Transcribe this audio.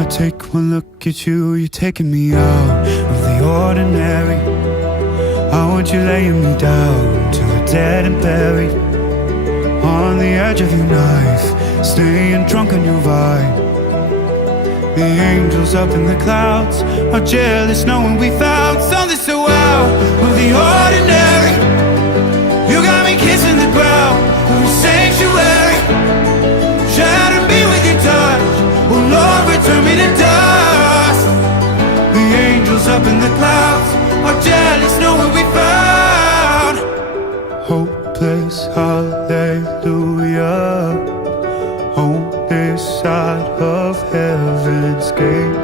I take one look at you, you're taking me out of the ordinary. I want you laying me down to a dead and buried, on the edge of your knife, staying drunk on your vibe. The angels up in the clouds are jealous knowing we found something so out of the ordinary. You got me kissing the ground of a sanctuary, shatter me with your touch, oh Lord, return me to dust. The angels up in the clouds are jealous knowing we found hopeless hallelujah on this side of heaven's gate.